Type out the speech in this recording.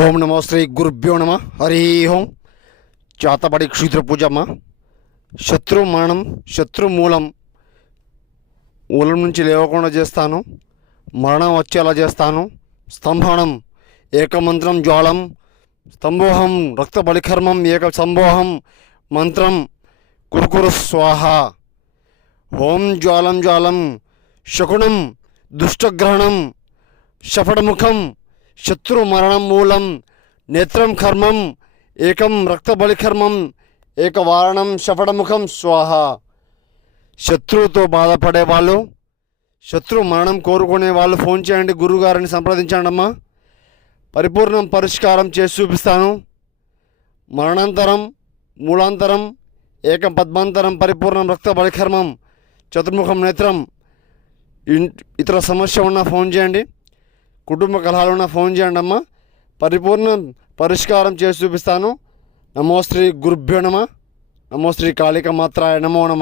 ఓం నమో శ్రీ గురుభ్యో నమ. హరి ఓం. చేతబడి క్షుద్ర పూజమ్మ. శత్రు మరణం, శత్రు మూలం నుంచి లేవకుండా చేస్తాను, మరణం వచ్చేలా చేస్తాను. స్తంభనం ఏకమంత్రం జ్వాలం, స్తంభోహం రక్త బలికర్మం ఏక సంభోహం మంత్రం కురుకురు స్వాహ. ఓం జ్వాలం జ్వాలం శకునం దుష్టగ్రహణం శఫడముఖం శత్రు మరణం మూలం నేత్రం కర్మం ఏకం రక్తబలికర్మం ఏకవారణం శఫడముఖం స్వాహ. శత్రువుతో బాధపడే వాళ్ళు, శత్రు మరణం కోరుకునే వాళ్ళు ఫోన్ చేయండి, గురువుగారిని సంప్రదించండి అమ్మా. పరిపూర్ణం పరిష్కారం చేసి చూపిస్తాను. మరణాంతరం, మూలాంతరం, ఏకం పద్మాంతరం, పరిపూర్ణం రక్త బలికర్మం, చతుర్ముఖం నేత్రం. ఇతర సమస్య ఉన్నా ఫోన్ చేయండి, కుటుంబ కలహాలున్నా ఫోన్ చేయండి అమ్మా. పరిపూర్ణ పరిష్కారం చేసి చూపిస్తాను. నమో శ్రీ గురుభ్యో నమ. నమో శ్రీ కాళిక మాత్రాయ నమో నమ.